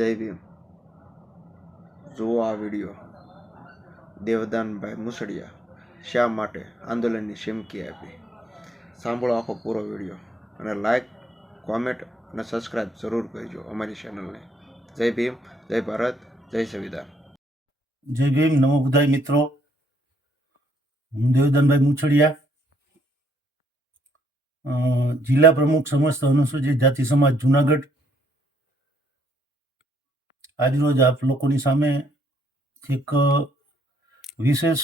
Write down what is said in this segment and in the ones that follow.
જય ભીમ જુઓ આ વીડિયો. દેવદાનભાઈ મુસળિયા શા માટે આંદોલનની ચીમકી આપી? સાંભળો આખો પૂરો વીડિયો અને લાઈક કોમેન્ટ અને સબસ્ક્રાઈબ જરૂર કરજો અમારી ચેનલને જય ભીમ, જય ભારત, જય સંવિધાન. જય ભીમ, નમો બુધાય મિત્રો. હું દેવદાનભાઈ મુછડિયા. જિલ્લા પ્રમુખ સમસ્ત અનુસૂચિત જાતિ સમાજ જુનાગઢ. આજરોજ આપ લોકોની સામે એક વિશેષ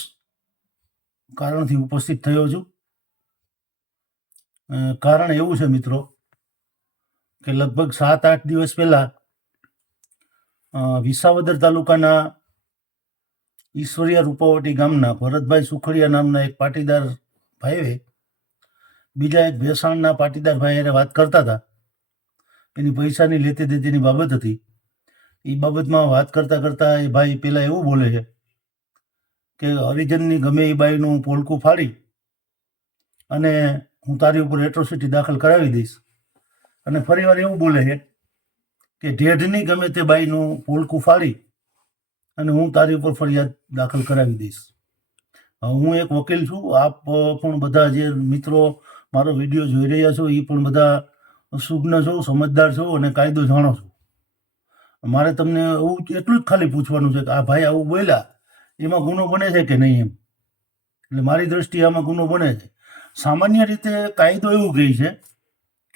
કારણથી ઉપસ્થિત થયો છું. કારણ એવું છે મિત્રો કે લગભગ સાત, આઠ દિવસ પહેલા વિસાવદર તાલુકાના ઈશ્વરિયા રૂપાવટી ગામના ભરતભાઈ સુખડિયા નામના એક પાટીદાર ભાઈએ બીજા એક ભેસાણના પાટીદાર ભાઈ એને વાત કરતા હતા. એની પૈસાની લેતી દેતીની બાબત હતી. એ બાબતમાં વાત કરતા કરતા એ ભાઈ પેલા એવું બોલે છે કે હરિજનની ગમે એ બાઈનું પોલકું ફાડી અને હું તારી ઉપર એટ્રોસિટી દાખલ કરાવી દઈશ. અને ફરીવાર એવું બોલે છે કે ઢેઢની ગમે તે બાઈનું પોલકું ફાડી અને હું તારી ઉપર ફરિયાદ દાખલ કરાવી દઈશ. હું એક વકીલ છું, આપ પણ બધા જે મિત્રો મારો વીડિયો જોઈ રહ્યા છો એ પણ બધા સુજ્ઞ છો, સમજદાર છો અને કાયદો જાણો છો. મારે તમને એવું એટલું જ ખાલી પૂછવાનું છે કે આ ભાઈ આવું બોલ્યા, એમાં ગુનો બને છે કે નહીં એમ? એટલે મારી દ્રષ્ટિએ આમાં ગુનો બને છે. સામાન્ય રીતે કાયદો એવું કહે છે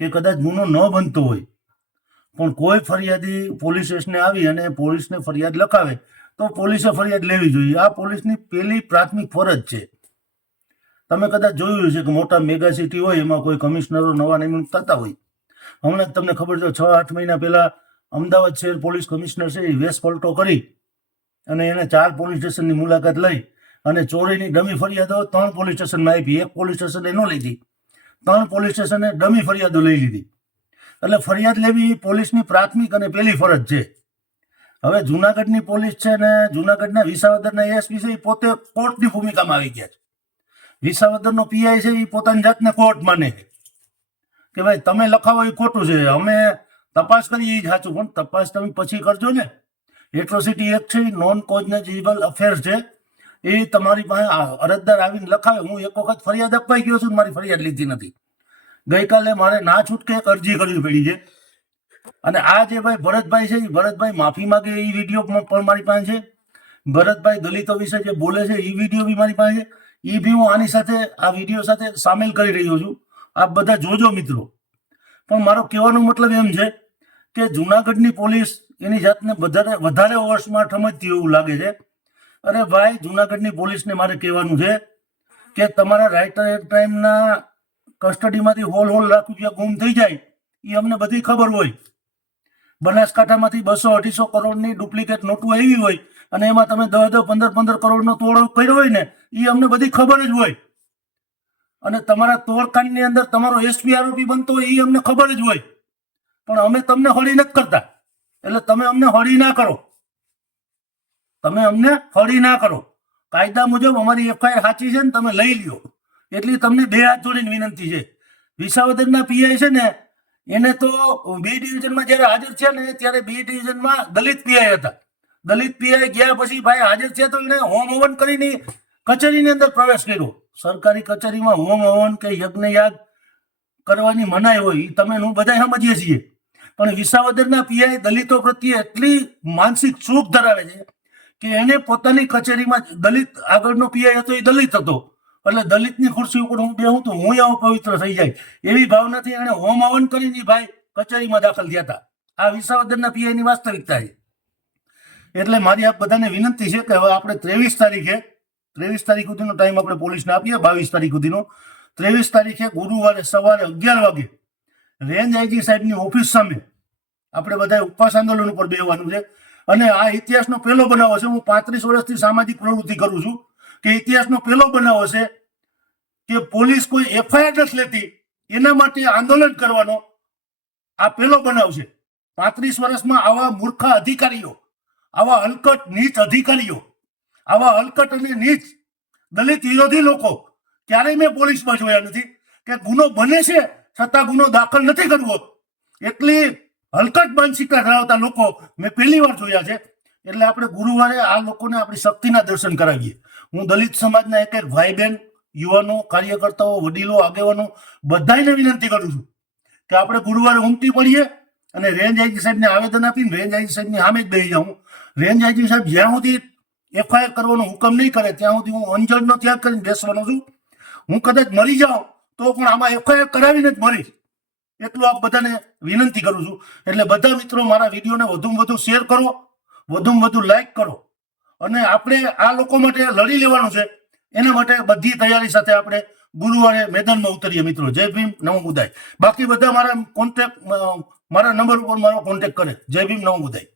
કે કદાચ ગુનો ન બનતો હોય, પણ કોઈ ફરિયાદી પોલીસ સ્ટેશને આવી અને પોલીસને ફરિયાદ લખાવે, તો પોલીસે ફરિયાદ લેવી જોઈએ. આ પોલીસની પહેલી પ્રાથમિક ફરજ છે. તમે કદાચ જોયું છે કે મોટા મેગા સિટી હોય, એમાં કોઈ કમિશનરો નવા નિમણૂક થતા હોય. હમણાં જ તમને ખબર છે છ આઠ મહિના પહેલા અમદાવાદ શહેર પોલીસ કમિશનર છે, એ વેશ પલટો કરી અને એને ચાર પોલીસ સ્ટેશનની મુલાકાત લઈ અને ચોરીની ડમી ફરિયાદો ત્રણ પોલીસ સ્ટેશનમાં આપી. એક પોલીસ સ્ટેશને ન લીધી. ત્રણ પોલીસ સ્ટેશને ડમી ફરિયાદો લઈ લીધી. એટલે ફરિયાદ લેવી એ પોલીસની પ્રાથમિક અને પહેલી ફરજ છે. હવે જુનાગઢની પોલીસ છે ને જુનાગઢના વિસાવદરના એએસપી છે, એ પોતે કોર્ટની ભૂમિકામાં આવી ગયા છે. વિસાવદરનો પીઆઈ છે, એ પોતાની જાતને કોર્ટ માને કે ભાઈ, તમે લખાવો એ ખોટું છે. અમે તપાસ કરી એ જ સાચું પણ તપાસ તમે પછી કરજો ને. એટ્રોસિટી એક્ટ છે નોન કોજનેજીબલ અફેર્સ છે. એ તમારી પાસે અરજદાર આવીને લખાવે. હું એક વખત ફરિયાદ અપાઈ ગયો છું મારી ફરિયાદ લીધી નથી. ગઈકાલે મારે ના છૂટકે એક અરજી કરવી પડી છે. અને આ જે ભાઈ ભરતભાઈ છે, એ ભરતભાઈ માફી માંગે એ વીડિયો પણ મારી પાસે છે. ભરતભાઈ દલિતો વિશે જે બોલે છે, એ વીડિયો બી મારી પાસે છે. એ બી હું આની સાથે, આ વીડિયો સાથે સામેલ કરી રહ્યો છું. આપ બધા જોજો મિત્રો. પણ મારો કહેવાનો મતલબ એમ છે કે જુનાગઢની પોલીસ એની જાતને વધારે વધારે વર્ષમાં ઠમજતી એવું લાગે છે. અરે ભાઈ, જુનાગઢની પોલીસને મારે કહેવાનું છે કે તમારા રાઇટર એટ ટાઈમના કસ્ટડીમાંથી હોલ હોલ લાખ રૂપિયા ગુમ થઈ જાય એ અમને બધી ખબર હોય. બનાસકાંઠામાંથી બસો અઢીસો કરોડની ડુપ્લિકેટ નોટો આવી હોય અને એમાં તમે દસ દસ પંદર પંદર કરોડનો તોડો કર્યો હોય ને એ અમને બધી ખબર જ હોય. અને તમારા તોડકાંડની અંદર તમારો એસપી આરોપી બનતો હોય એ અમને ખબર જ હોય. પણ અમે તમને હળી નથી કરતા. એટલે તમે અમને હળી ના કરો. તમે અમને હળી ના કરો. કાયદા મુજબ અમારી એફઆઈઆર સાચી છે ને તમે લઈ લ્યો. એટલી તમને બે હાથ જોડીને વિનંતી છે. વિસાવદરના પીઆઈ છે ને, એને તો બી ડિવિઝનમાં જ્યારે હાજર છે ને, ત્યારે બી ડિવિઝનમાં દલિત પીઆઈ હતા. દલિત પીઆઈ ગયા પછી ભાઈ હાજર છે તો એને હોમ હવન કરીને કચેરીની અંદર પ્રવેશ કર્યો. સરકારી કચેરીમાં હોમ હવન કે યજ્ઞ યાગ કરવાની મનાઈ હોય એ તમે હું બધા સમજીએ છીએ. પણ વિસાવદરના પીઆઈ દલિતો પ્રત્યે એટલી માનસિક ચૂક ધરાવે છે કે એને પોતાની કચેરીમાં દલિત, આગળનો પીઆઈ હતો એ દલિત હતો. એટલે દલિતની ખુરશી ઉપર હું બેહું તો હું આવું પવિત્ર થઈ જાય. એવી ભાવનાથી એણે હોમ હવન કરીને ભાઈ કચેરીમાં દાખલ થયા હતા. આ વિસાવદરના પીઆઈની વાસ્તવિકતા છે. એટલે મારી આપ બધાને વિનંતી છે કે હવે આપણે ત્રેવીસ તારીખે ત્રેવીસ તારીખ સુધીનો ટાઈમ આપણે પોલીસને આપીએ, બાવીસ તારીખ સુધીનો. ત્રેવીસ તારીખે ગુરુવારે સવારે અગિયાર વાગે રેન્જ આઈજી સાહેબની ઓફિસ સામે આપણે બધા ઉપવાસ આંદોલન ઉપર બેહવાનું છે. અને આ ઇતિહાસનો પહેલો બનાવ હશે. હું પાંત્રીસ વર્ષથી સામાજિક પ્રવૃત્તિ કરું છું કે ઇતિહાસનો પહેલો બનાવ છે કે પોલીસ કોઈ એફઆઈઆર નથી લેતી. એના માટે આંદોલન કરવાનો આ પહેલો બનાવ છે. પાંત્રીસ વર્ષમાં આવા મૂર્ખા અધિકારીઓ, આવા અલકટ નીચ અધિકારીઓ આવા હલકટ અને નીચ દલિત વિરોધી લોકો ક્યારેય મેં પોલીસમાં જોયા નથી કે ગુનો બને છે છતાં ગુનો દાખલ નથી કરવો એટલી હલકટ માનસિકતા ધરાવતા લોકો મેં પહેલી વાર જોયા છે. એટલે આપણે ગુરુવારે આ લોકોને આપણી શક્તિના દર્શન કરાવીએ. હું દલિત સમાજના એક એક ભાઈ બહેન યુવાનો, કાર્યકર્તાઓ, વડીલો, આગેવાનો બધાને વિનંતી કરું છું કે આપણે ગુરુવારે ઉમટી પડીએ અને રેન્જ આઈજી સાહેબને આવેદન આપીને રેન્જ આઈજી સાહેબની સામે જ બેસી જાઉં. રેન્જ આઈજી સાહેબ જ્યાં સુધી એફઆઈઆર કરવાનો હુકમ નહીં કરે, ત્યાં સુધી હું અંજળનો ત્યાગ કરીને બેસવાનો છું. હું કદાચ મરી જાઉં તો પણ આમાં એફઆઈઆર કરાવીને જ મરીશ. એટલું આપ બધાને વિનંતી કરું છું. એટલે બધા મિત્રો મારા વિડીયોને વધુમાં વધુ શેર કરો, વધુમાં વધુ લાઈક કરો. અને આપણે આ લોકો માટે લડી લેવાનું છે. એના માટે બધી તૈયારી સાથે આપણે ગુરુવારે મેદાનમાં ઉતરીએ મિત્રો. જય ભીમ, નમો બુદાય બાકી બધા મારા કોન્ટેક્ટ મારા નંબર ઉપર મારો કોન્ટેક્ટ કરે. જય ભીમ, નમો બુદાય